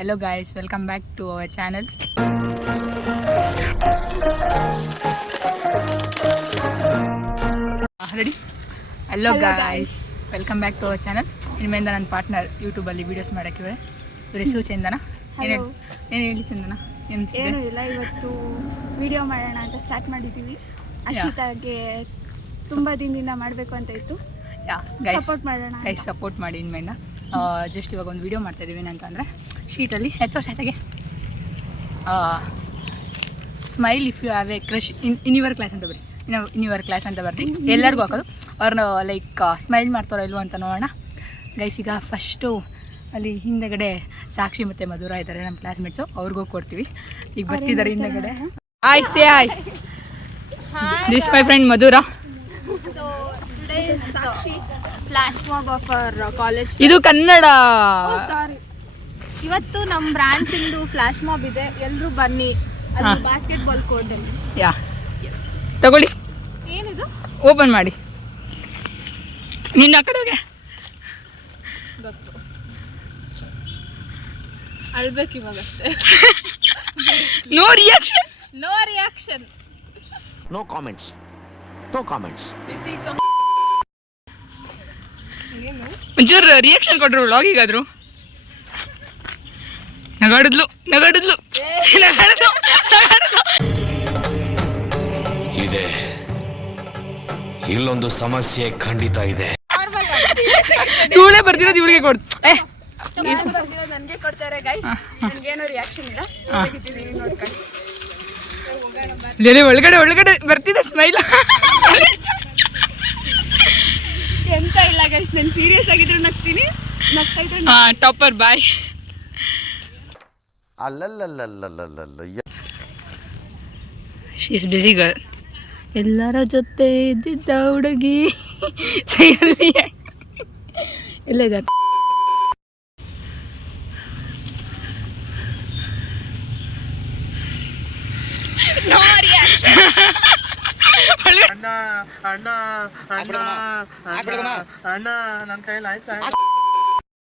Hello guys, welcome back to our channel. Ready? Hello guys, welcome back to our channel. ನಿಮ್ಮಿಂದ ನನ್ನ partner ಯೂಟ್ಯೂಬಲ್ಲಿ videos ಮಾಡೋಕ್ಕಿವೆ. ಇವ್ರ ಹೆಸರು ಚಂದನ. ಏನು ಹೇಳಿ ಚಂದನ? ಏನೂ ಇಲ್ಲ, ಇವತ್ತು ವಿಡಿಯೋ ಮಾಡೋಣ ಅಂತ ಸ್ಟಾರ್ಟ್ ಮಾಡಿದ್ದೀವಿ. ಅಶಿತಾಗೆ ತುಂಬ ದಿನದಿಂದ ಮಾಡಬೇಕು ಅಂತ ಇತ್ತು. ಸಪೋರ್ಟ್ ಮಾಡೋಣ ಗೈಸ್, ಸಪೋರ್ಟ್ ಮಾಡಿ ಇನ್ಮೇಲೆ. ಜಸ್ಟ್ ಇವಾಗ ಒಂದು ವೀಡಿಯೋ ಮಾಡ್ತಾಯಿದ್ದೀವಿ ಏನಂತಂದರೆ ಶೀಟಲ್ಲಿ ಸೆತೆಗೆ smile if you have a crush in your class ಅಂತ ಬರೀ, ಇನ್ ಯುವರ್ ಕ್ಲಾಸ್ ಅಂತ ಬರ್ರಿ ಎಲ್ಲರಿಗೂ ಹಾಕೋದು. ಅವ್ರನ್ನ ಲೈಕ್ ಸ್ಮೈಲ್ ಮಾಡ್ತಾರೋ ಇಲ್ವೋ ಅಂತ ನೋಡೋಣ ಗೈಸ್. ಈಗ ಫಸ್ಟು ಅಲ್ಲಿ ಹಿಂದೆಗಡೆ ಸಾಕ್ಷಿ ಮತ್ತು ಮಧುರ ಇದ್ದಾರೆ ನಮ್ಮ ಕ್ಲಾಸ್ಮೇಟ್ಸು, ಅವ್ರಿಗೂ ಕೊಡ್ತೀವಿ. ಈಗ ಬರ್ತಿದ್ದಾರೆ ಹಿಂದೆಗಡೆ. Hi say hi, this my friend Madhura. Sakshi flash mob of our college. ಇದು ಕನ್ನಡ. ಸಾರಿ, ಇವತ್ತು ನಮ್ಮ ಬ್ರಾಂಚ್ ಇಂದು ಫ್ಲಾಶ್ ಮಾಬ್ ಇದೆ, ಎಲ್ಲರೂ ಬನ್ನಿ. ಅಲ್ಲಿ ಬಾಸ್ಕೆಟ್ಬಾಲ್ ಕೋರ್ಟ್ ಅಲ್ಲಿ. ಯಾ ತಗೊಳ್ಳಿ. ಏನಿದು? ಓಪನ್ ಮಾಡಿ. ನಿನ್ನ ಆ ಕಡೆ ಹೋಗಿ. ಗೊತ್ತು, ಅಳ್ಬೇಕು ಇವಾಗ ಅಷ್ಟೇ. No reaction, no reaction, no comments, no comments. ಒಂಚೂರು ರಿಯಾಕ್ಷನ್ ಕೊಟ್ಟರು ವ್ಲಾಗಿಗಾದ್ರು. ನಗಾಡಿದ್ಲು ನಗಾಡಿದ್ಲು ನಗಾಡಿದ್ಲು ಇದೆ, ಇಲ್ಲೊಂದು ಸಮಸ್ಯೆ ಖಂಡಿತ ಇದೆ. ಇವಳೇ ಬರ್ತಿರೋದು ಇವಳಿಗೆ ಕೊಡ್. ನನಗೆ ಕೊಡ್ತಾರೆ ಗೈಸ್, ನನಗೇನು ರಿಯಾಕ್ಷನ್ ಇಲ್ಲ. ನೋಡ್ಕೊಂಡು ಒಳಗಡೆ ಒಳಗಡೆ ಬರ್ತಿದೆ ಸ್ಮೈಲ್. ಎಂತ ಇಲ್ಲ ಗೈಸ್, ನಾನು ಸೀರಿಯಸ್ ಆಗಿದ್ರು ನಗ್ತೀನಿ, ನಗ್ತಾ ಇದ್ರೆ ಟಾಪರ್ ಬಾಯ್. ಅಲ್ಲಲ್ಲಲ್ಲಲ್ಲಲ್ಲಲ್ಲ, ಶಿ ಇಸ್ ಬಿಸಿ ಗರ್ಲ್. ಎಲ್ಲರ ಜೊತೆ ಇದ್ದಿದ್ದ ಹುಡುಗಿ ಸೈಡಲ್ಲಿ ಎಲ್ಲ ಇದೆ.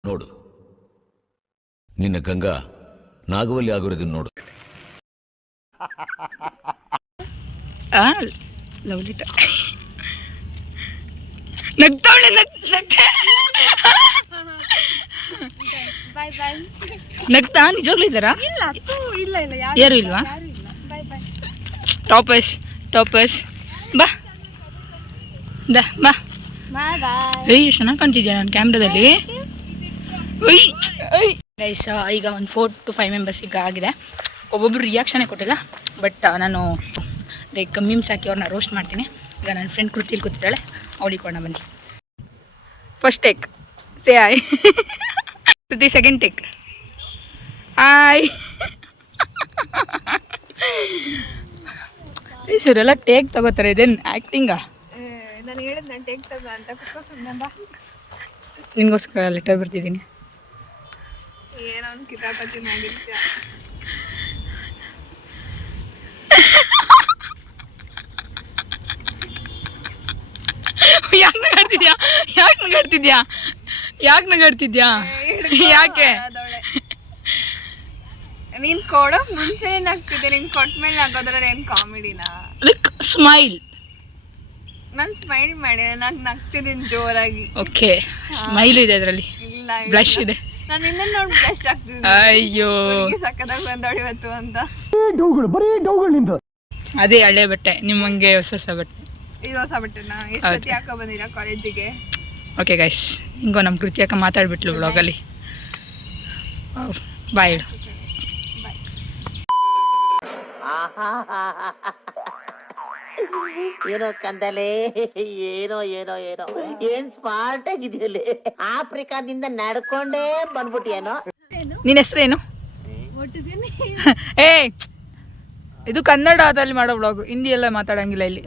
ನೋಡು, ನಿನ್ನ ಗಂಗಾ ನಾಗವಲ್ಲಿ ಆಗಿರೋದನ್ನ ನೋಡು. ಲವ್ಲಿ ನಗ್ತಾವಳೆ ಬಾಯ್ ಬಾಯ್. ನಗ್ತಾ ನಿಜವಾಗ್ಲೂ ಇದ್ದಾರಾ? ಇಲ್ಲ ಇಲ್ಲ ಇಲ್ಲ, ಯಾರು ಇಲ್ವಾ? ಬಾಯ್ ಬಾಯ್. ಟಾಪರ್ಸ್ ಟಾಪರ್ಸ್ ಬಾ ಬಾ ಬಾ. ಬಾಯ್ ಬಾಯ್. ಏಯ್ ಎಷ್ಟು ಚೆನ್ನಾಗಿ ಕಾಣ್ತಿದ್ಯಾ ನಾನು ಕ್ಯಾಮ್ರಾದಲ್ಲಿ. ಗೈಸ್, ಈಗ ಒಂದು 4 to 5 ಮೆಂಬರ್ಸ್ ಈಗ ಆಗಿದೆ. ಒಬ್ಬೊಬ್ರು ರಿಯಾಕ್ಷನೇ ಕೊಟ್ಟಿಲ್ಲ, ಬಟ್ ನಾನು ಲೈಕ್ ಮೀಮ್ಸ್ ಹಾಕಿ ಅವ್ರನ್ನ ರೋಸ್ಟ್ ಮಾಡ್ತೀನಿ. ಈಗ ನನ್ನ ಫ್ರೆಂಡ್ ಕೃತಿಯಲ್ಲಿ ಕೂತಿದ್ದಾಳೆ, ಅವಳಿಗೆ ಕೊಡೋಣ ಬನ್ನಿ. ಫಸ್ಟ್ ಟೇಕ್ ಸೇ ಆಯ್. ಕೃತಿ ಸೆಕೆಂಡ್ ಟೇಕ್ ಆಯ್. ಇವರೆಲ್ಲ ಟೇಕ್ ತಗೋತಾರೆ, ಇದೇನು ಆ್ಯಕ್ಟಿಂಗಾ? ನಾನು ಹೇಳಿದ್ ನಾನು ಟೇಕ್ ತಗೋ ಅಂತ ಕುತ್ಕೋಸ್ಕರ ಬಾ. ನಿನಗೋಸ್ಕರ ಲೆಟರ್ ಬರ್ತಿದ್ದೀನಿ. ಏನೋ ಒಂದು ಕಿತಾಪತಿ ಮಾಡಿರ್ತೀಯ. ಯಾಕೆ ನಗಾಡ್ತಿದ್ಯಾ? ಯಾಕೆ ನಗಾಡ್ತಿದ್ಯಾ? ಯಾಕೆ ನಗಾಡ್ತಿದ್ಯಾ? ಯಾಕೆ? ನೀನ್ ಕೊಡೋ ಮುಂಚೆನೇ ನಗ್ತಿದ್ದೆ, ನೀನ್ ಕೊಟ್ಮೇಲೆ ನಗೋದ್ರಲ್ಲಿ ಏನು ಕಾಮಿಡಿನಾ? Like smile. ನಾನು ಸ್ಮೈಲ್ ಮಾಡಿ ನಾನು ನಗ್ತಿದ್ದೀನಿ ಜೋರಾಗಿ. ಓಕೆ, ಸ್ಮೈಲ್ ಇದೆ ಅದರಲ್ಲಿ, ಇಲ್ಲ ಬ್ಲಶ್ ಇದೆ. ನಾನು ಇನ್ನೂ ನೋಡಿ ಬ್ಲಶ್ ಆಗ್ತಿದ್ದೀನಿ. ಅಯ್ಯೋ, ಸಕ್ಕದಾಗ ಬಂದೋಡಿ ಇವತ್ತು ಅಂತ. ಅದೇ ಹಳೆ ಬಟ್ಟೆ, ನಿಮ್ಮಂಗೆ ಹೊಸ ಬಟ್ಟೆ. ಇದು ಹೊಸ ಬಟ್ಟೆನಾ? ಎಷ್ಟು ಸತಿ ಹಾಕೋ ಬಂದಿರಾ ಕಾಲೇಜಿಗೆ? ಓಕೆ ಗೈಸ್, ಹಿಂಗೋ ನಮ್ಮ ಕೃತಿ ಅಕ್ಕ ಮಾತಾಡ್ಬಿಟ್ಲು ಬ್ಲಾಗಲ್ಲಿ. ಬಾಯ್ ಹೇಳು. ಏನೋ ಕಂದಲೆ, ಏನೋ ಏನೋ ಏನೋ ಏನ್ ಸ್ಮಾರ್ಟ್ ಆಗಿದೆಯಲ್ಲೇ. ಆಫ್ರಿಕಾದಿಂದ ನಡ್ಕೊಂಡೇ ಬಂದ್ಬಿಟ್ಟಿಯೇನೋ. ನಿನ್ನ ಹೆಸರೇನು? ಏ, ಇದು ಕನ್ನಡದಲ್ಲಿ ಮಾಡೋ ಬ್ಲಾಗ್, ಹಿಂದಿ ಎಲ್ಲ ಮಾತಾಡಂಗಿಲ್ಲ ಇಲ್ಲಿ.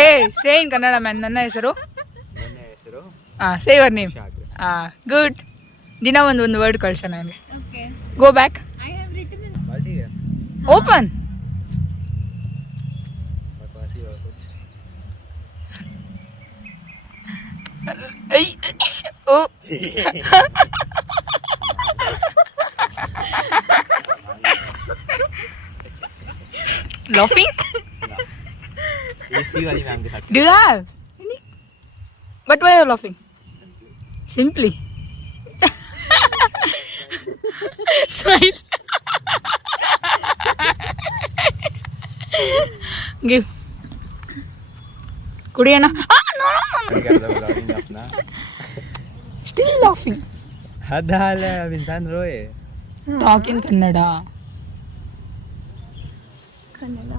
ಏ ಸೇ ಇನ್ ಕನ್ನಡ ಮ್ಯಾನ್. ನನ್ನ ಹೆಸರು ಸೇ ಯುವರ್ ನೇಮ್. ಗುಡ್. ದಿನ ಒಂದು ವರ್ಡ್ ಕಳ್ಸ ನನಗೆ. Go back, open. Oh. Laughing? You see what I'm going Do you have? But why are you laughing? Simply. Smile. Give. ಕುಡಿಯೋಣ. अपना Still laughing. हद हाल है अब इंसान रोए Talk in Kannada. ಕನ್ನಡ.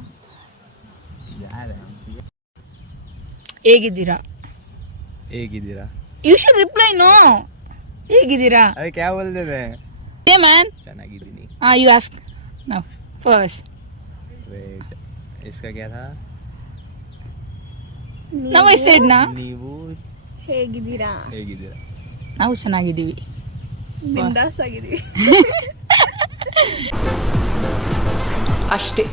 ಹೇಗಿದ್ದೀರಾ? ಹೇಗಿದ್ದೀರಾ You should reply no. ಹೇಗಿದ್ದೀರಾ? अरे क्या बोलते थे Hey man. ಚೆನ್ನಾಗಿದ್ದೀನಿ You ask now first. Wait इसका क्या था Now I said na. ನೀವು ಹೇಗಿದ್ದೀರಾ? ಹೇಗಿದ್ದೀರಾ ನಾವು ಚೆನ್ನಾಗಿದ್ದೀವಿ. ಬಿಂದಾಸ್ ಆಗಿದ್ದೀವಿ. ಅಷ್ಟೇ.